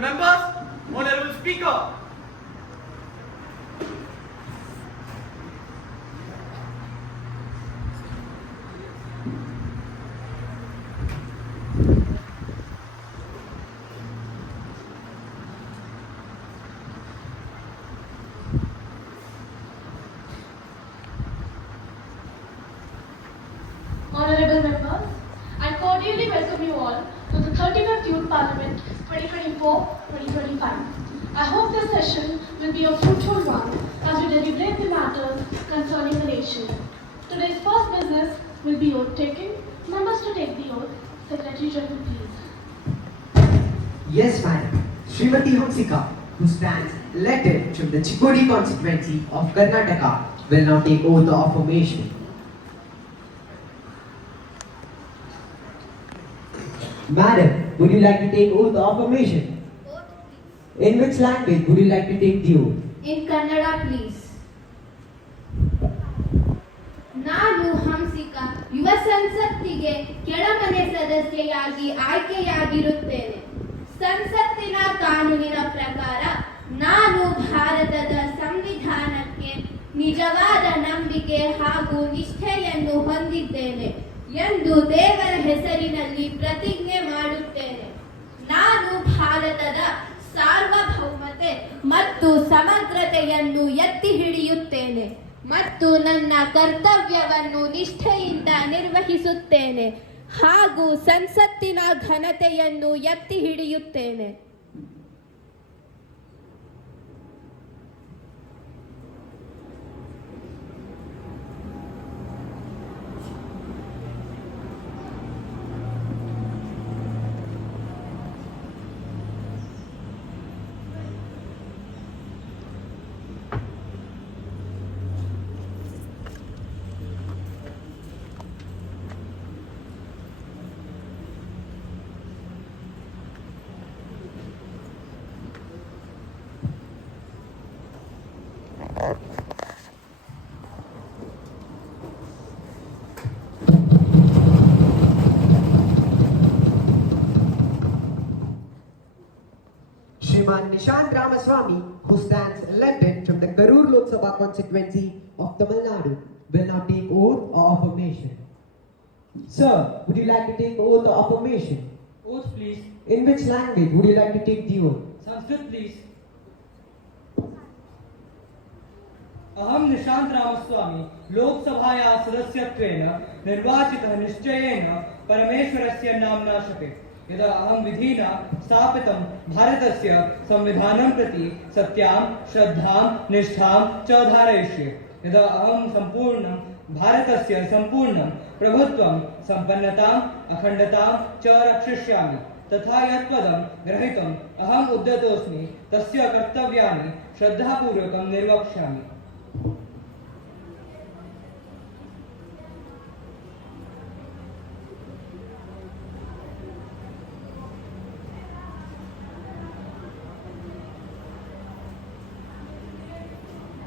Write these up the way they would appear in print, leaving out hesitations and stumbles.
members, Honorable Speaker. Honorable members, I cordially welcome you all to the 35th Youth Parliament 2024-2025. I hope this session will be a fruitful one as we deliberate the matters concerning the nation. Today's first business will be oath taking. Members to take the oath. Secretary General, please. Yes, madam. Srimati Hamsika, who stands elected from the Chikodi constituency of Karnataka, will now take oath of affirmation. Madam, would you like to take oath of affirmation? In which language would you like to take the oath? In Kannada, please. ನಾನು ಹಂಸಿಕಾ ಯುವ ಸಂಸತ್ತಿಗೆ ಕೆಳಮನೆ ಸದಸ್ಯೆಯಾಗಿ ಆಯ್ಕೆಯಾಗಿರುತ್ತೇನೆ. ಸಂಸತ್ತಿನ ಕಾನೂನಿನ ಪ್ರಕಾರ ನಾನು ಭಾರತದ ಸಂವಿಧಾನಕ್ಕೆ ನಿಜವಾದ ನಂಬಿಕೆ ಹಾಗೂ ನಿಷ್ಠೆಯನ್ನು ಹೊಂದಿದ್ದೇನೆ ಎಂದು ದೇವರ ಹೆಸರಿನಲ್ಲಿ ಪ್ರತಿಜ್ಞೆ ಮಾಡುತ್ತೇನೆ. ನಾನು ಭಾರತದ ಸಾರ್ವಭೌಮತೆ ಮತ್ತು ಸಮಗ್ರತೆಯನ್ನು ಎತ್ತಿ ಹಿಡಿಯುತ್ತೇನೆ ಮತ್ತು ನನ್ನ ಕರ್ತವ್ಯವನ್ನು ನಿಷ್ಠೆಯಿಂದ ನಿರ್ವಹಿಸುತ್ತೇನೆ ಹಾಗೂ ಸಂಸತ್ತಿನ ಘನತೆಯನ್ನು ಎತ್ತಿ ಹಿಡಿಯುತ್ತೇನೆ. Shriman Nishant Ramaswamy, who stands elected from the Karur Lok Sabha constituency of Tamil Nadu, will now take oath of affirmation. Sir, would you like to take oath of affirmation? Oath, please. In which language would you like to take the oath? Sanskrit, please. अहं निशांत रामस्वामी लोकसभाया सदस्यत्वेन निर्वाचितः निश्चयेन परमेश्वरस्य नाम्ना शपे यदा अहं विधिना स्थापितं भारतस्य संविधानं प्रति सत्यां श्रद्धां निष्ठां च धारयिष्ये यदा अहं सम्पूर्णं भारतस्य सम्पूर्णं प्रभुत्वं सम्पन्नताम् अखण्डतां च रक्षिष्यामि तथा यत्पदं ग्रहीतुम् अहम् उद्यतोऽस्मि तस्य कर्तव्यानि श्रद्धापूर्वकं निर्वक्ष्यामि.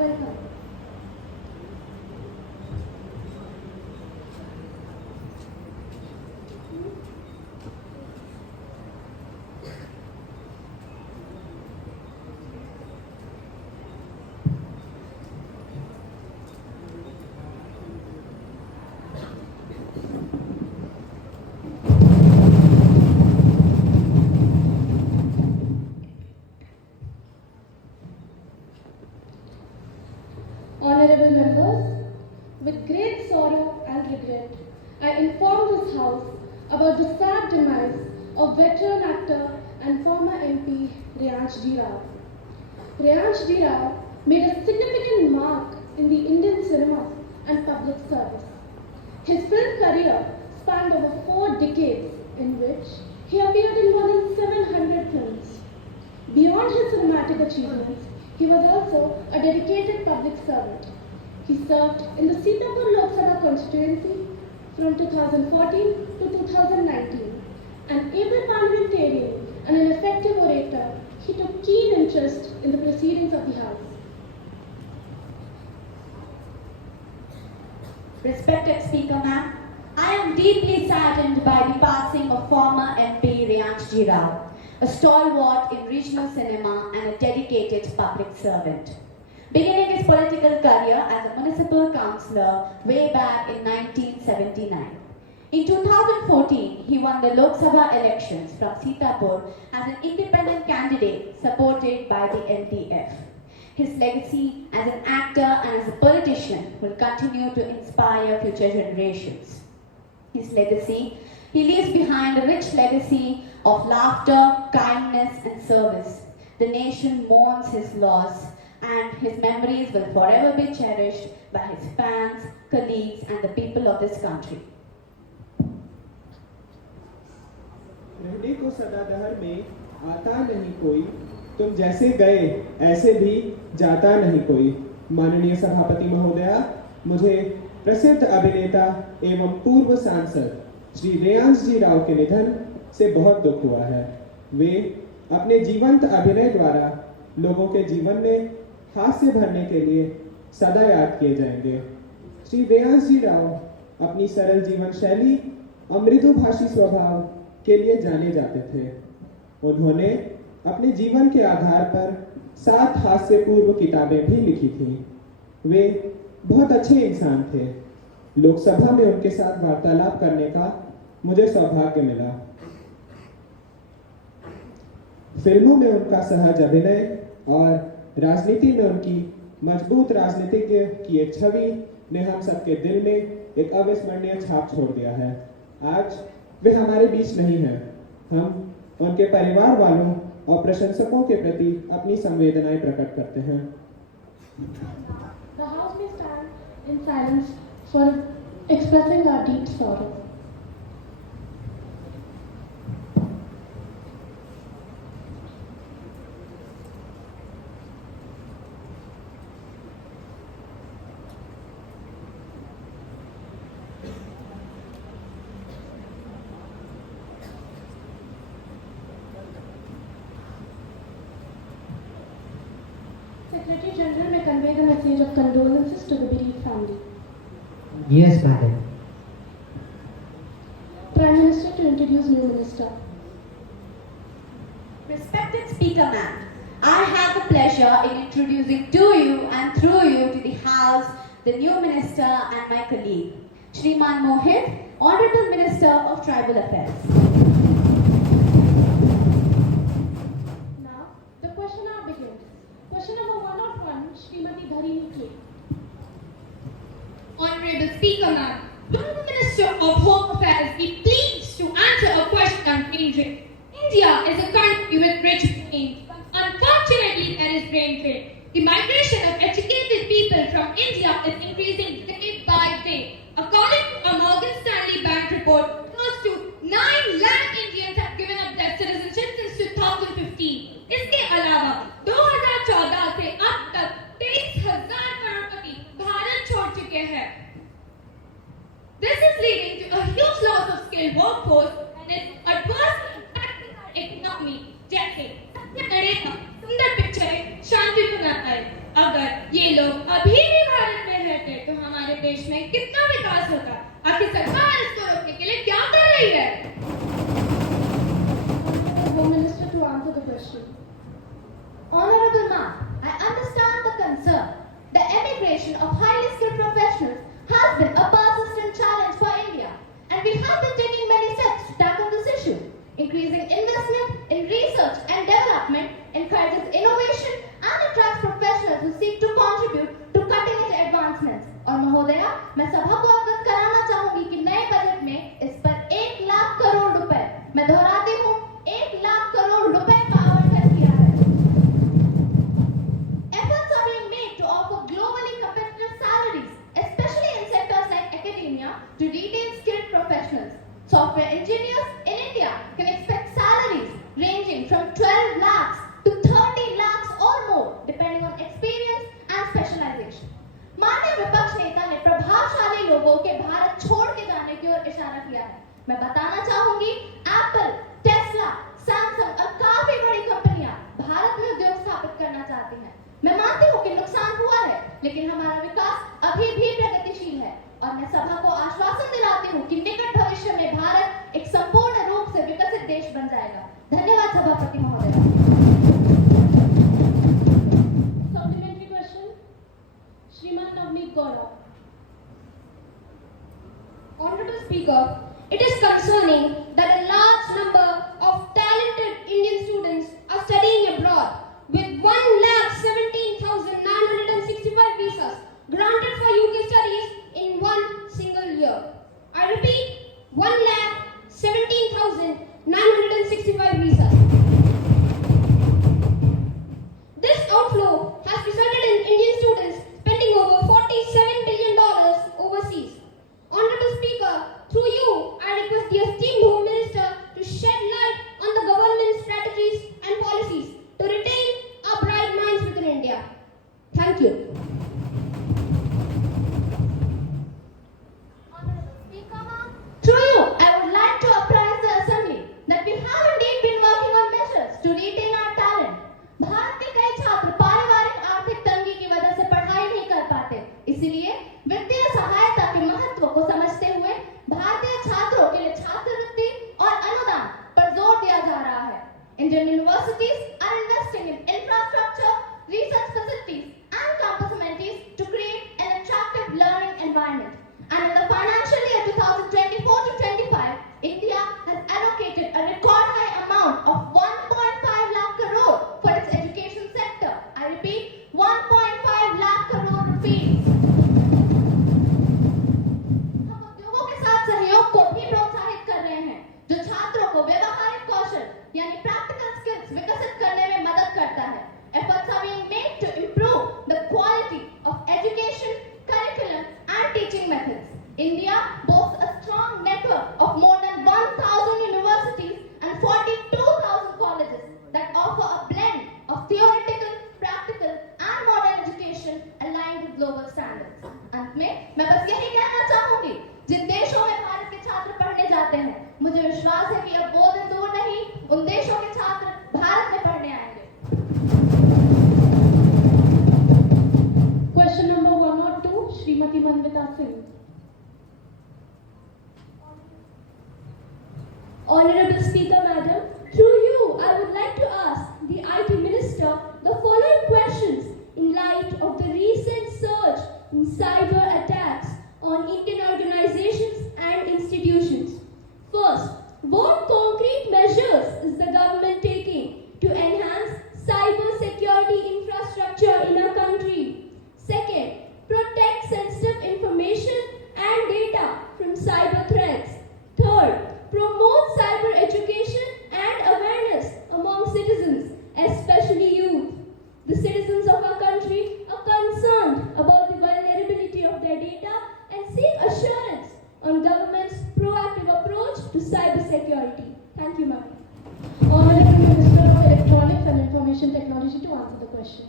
Welcome. Honorable members, with great sorrow and regret, I inform this House about the sad demise of veteran actor and former MP Reyansh G. Rao. Reyansh G. Rao made a significant mark in the Indian cinema and public service. His film career spanned over 4 decades in which he appeared in more than 700 films. Beyond his cinematic achievements, he was also a dedicated public servant. He served in the Sitapur Lok Sabha constituency from 2014 to 2019. An able parliamentarian and an effective orator, he took keen interest in the proceedings of the House. Respected Speaker Ma'am, I am deeply saddened by the passing of former MP Reyansh G. Rao. a stalwart in regional cinema, and a dedicated public servant. Beginning his political career as a municipal councillor way back in 1979. In 2014, he won the Lok Sabha elections from Sitapur as an independent candidate supported by the LDF. His legacy as an actor and as a politician will continue to inspire future generations. His legacy, he leaves behind a rich legacy of laughter, kindness, and service. The nation mourns his loss, and his memories will forever be cherished by his fans, colleagues, and the people of this country. रहने को सदा दहर में आता नहीं कोई, तुम जैसे गए ऐसे भी जाता नहीं कोई। माननीय सभापति महोदया, मुझे प्रसिद्ध अभिनेता एवं पूर्व सांसद श्री रेयांश जी राव के निधन से बहुत दुख हुआ है। वे अपने जीवंत अभिनय द्वारा लोगों के जीवन में हास्य भरने के लिए सदा याद किए जाएंगे। श्री रेयांश जी राव अपनी सरल जीवन शैली और मृदुभाषी स्वभाव के लिए जाने जाते थे। उन्होंने अपने जीवन के आधार पर 7 हास्यपूर्ण किताबें भी लिखी थीं। वे बहुत अच्छे इंसान थे। लोकसभा में उनके साथ वार्तालाप करने का मुझे सौभाग्य मिला। फिल्मों में उनका सहज अभिनय और राजनीति में उनकी मजबूत राजनीतिज्ञ की एक छवि ने हम सबके दिल में एक अविस्मरणीय छाप छोड़ दिया है। आज वे हमारे बीच नहीं हैं। हम उनके परिवार वालों और प्रशंसकों के प्रति अपनी संवेदनाएं प्रकट करते हैं। The House may stand in silence for expressing our deep sorrow. Secretary General may convey the message of condolences to the bereaved family. Yes, madam. Prime Minister to introduce new minister. Respected Speaker Ma'am, I have the pleasure in introducing to you and through you to the House the new minister and my colleague, Shriman Mohit, Honorable Minister of Tribal Affairs. Now, the question hour begins. Question number 101, Srimati Dharini K. Honorable Speaker Ma'am, will the Minister of Home Affairs be pleased to answer a question on brain drain? India is a country with rich brains. Unfortunately, there is brain drain. The migration of educated people from India is increasing day by day. According to a Morgan Stanley Bank report, close to 9 lakh Indians have given up their citizenship since 2015. इसके अलावा 2014 से अब तक 23,000 करोड़पति भारत छोड़ चुके हैं। This is leading to a huge loss of skilled workforce and is adversely impacting our economy. जैसे सबसे नरेगा सुंदर पिक्चरें शांति बनाता है। अगर ये लोग अभी भी भारत में रहते तो हमारे देश में कितना विकास होता। आखिर सरकार इसको रोकने के लिए क्या कर रही है? Home Minister to answer the question. Honorable Ma'am, I understand the concern. The emigration of highly skilled professionals has been a persistent challenge for India, and we have been taking many steps to tackle this issue. Increasing investment in research and development encourages innovation and attracts professionals who seek to contribute to cutting-edge advancements. और महोदया, मैं सभा को अवगत कराना चाहूंगी कि नए बजट में इस पर 1 लाख करोड़ रुपए, मैं दोहराती हूँ, 1 लाख करोड़ रुपए का आवंटन किया है। Efforts are being made to offer globally competitive salaries, especially in sectors like academia, to retain skilled professionals. Software engineers in India can expect salaries ranging from 12 lakhs to 30 lakhs or more, depending on experience and specialization. माननीय विपक्ष नेता ने प्रभावशाली लोगों के भारत छोड़ के जाने की ओर इशारा किया है। मैं बताना चाहूंगी, एप्पल, टेस्ला, सैमसंग और काफी बड़ी कंपनियां भारत में उद्योग स्थापित करना चाहती हैं। मैं मानती हूँ कि नुकसान हुआ है, लेकिन हमारा विकास अभी भी प्रगतिशील है और मैं सभा को आश्वासन दिलाती हूँ कि निकट भविष्य में भारत एक संपूर्ण रूप से विकसित देश बन जाएगा। धन्यवाद। धन्यवाद सभापति महोदय। Supplementary question. Shriman Navneet Gaurav. Honorable Speaker, it is concerning that a large number of talented Indian students are studying abroad with 1,17,965 visas granted for UK studies in one single year. I repeat, 1,17,965 visas. This outflow has resulted in Indian students spending over $47 billion overseas. Honorable Speaker, through you, I request the esteemed Home Minister to shed light on the government's strategies and policies to retain our bright minds within India. Thank you. Through you, I would like to apprise the Assembly that we have indeed been working on measures to retain our talent. Bharat के कई छात्र पारिवारिक आर्थिक तंगी की वजह से पढ़ाई नहीं कर पाते, इसलिए वित्तीय सहायता के महत्व को समझते हुए भारतीय छात्रों के लिए छात्रवृत्ति और अनुदान पर जोर दिया जा रहा है. Indian universities are investing in infrastructure, research facilities, and campus amenities to create an attractive learning environment. And in the financial year 2024-25, India has allocated a record high amount of 1.5 lakh crore for its education sector. I repeat, 1.5 lakh crore rupees. हम उद्योगों के साथ सहयोग को भी प्रोत्साहित कर रहे हैं, जो छात्रों को व्यवहारिक कौशल यानी practical skills विकसित करने में मदद करता है. Efforts are being made to improve the quality of education, curriculum, and teaching methods. India boasts a strong network of more than 1,000 universities and 42,000 colleges that offer a blend of theoretical, practical, and modern education aligned with global standards. अंत में मैं बस यही कहना चाहूंगी, जिन देशों में भारत के छात्र पढ़ने जाते हैं, मुझे विश्वास है कि अब वो दिन दूर नहीं, उन देशों के छात्र भारत में पढ़ने आएंगे. Question number 1 or 2. Srimati Manvita Singh. Honorable Speaker, Madam, through you, I would like to ask the IT Minister the following questions in light of the recent surge in cyber attacks on Indian organizations and institutions. First, what concrete measures is the government taking to enhance cyber security infrastructure in our country? Second, protect sensitive information and data from cyber threats. Third, promote cyber education and awareness among citizens, especially youth. The citizens of our country are concerned about the vulnerability of their data and seek assurance on government's proactive approach to cyber security. Thank you, ma'am. Honorable Minister of Electronics and Information Technology to answer the question.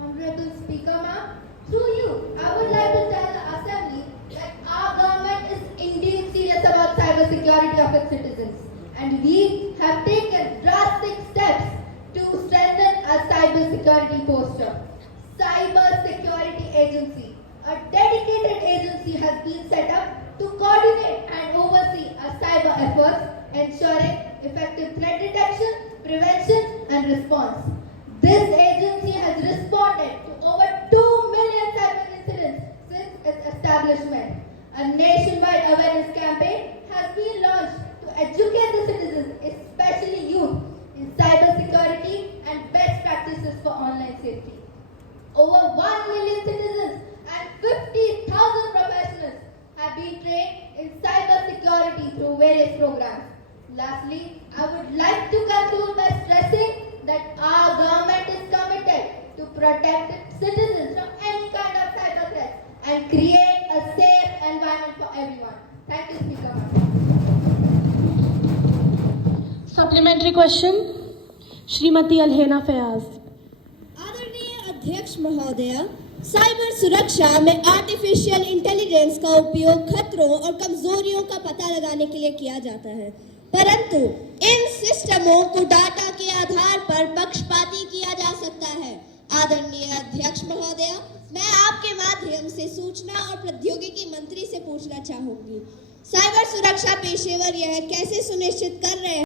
Honorable Speaker, ma'am, through you, I would like to tell the Assembly that our government is indeed serious about cyber security of its citizens, and we have taken drastic steps to strengthen our cyber security posture. Cyber Security Agency, a dedicated agency, has been set up to coordinate and oversee our cyber efforts, ensuring effective threat detection, prevention, and response. This agency has responded to over 2 million cyber incidents since its establishment. A nationwide awareness campaign has been launched to educate the citizens, especially youth, in cyber security and best practices for online safety. Over 1 million citizens and 50,000 professionals have been trained in cyber security through various programs. Lastly, I would like to conclude by stressing that our government is committed to protect its citizens from any kind of cyber threats and create a safe environment for everyone. Thank you, Speaker. Supplementary question. Shrimati Alhena Fayaz. आदरणीय अध्यक्ष महोदय, cyber सुरक्षा में artificial intelligence का उपयोग खतरों और कमजोरियों का पता लगाने के लिए किया जाता है, परंतु इन सिस्टमों को डाटा के आधार पर पक्षपाती किया जा सकता है। आदरणीय अध्यक्ष महोदय, मैं आपके माध्यम से सूचना और प्रौद्योगिकी मंत्री से पूछना चाहूंगी, साइबर सुरक्षा पेशेवर यह कैसे सुनिश्चित कर रहे हैं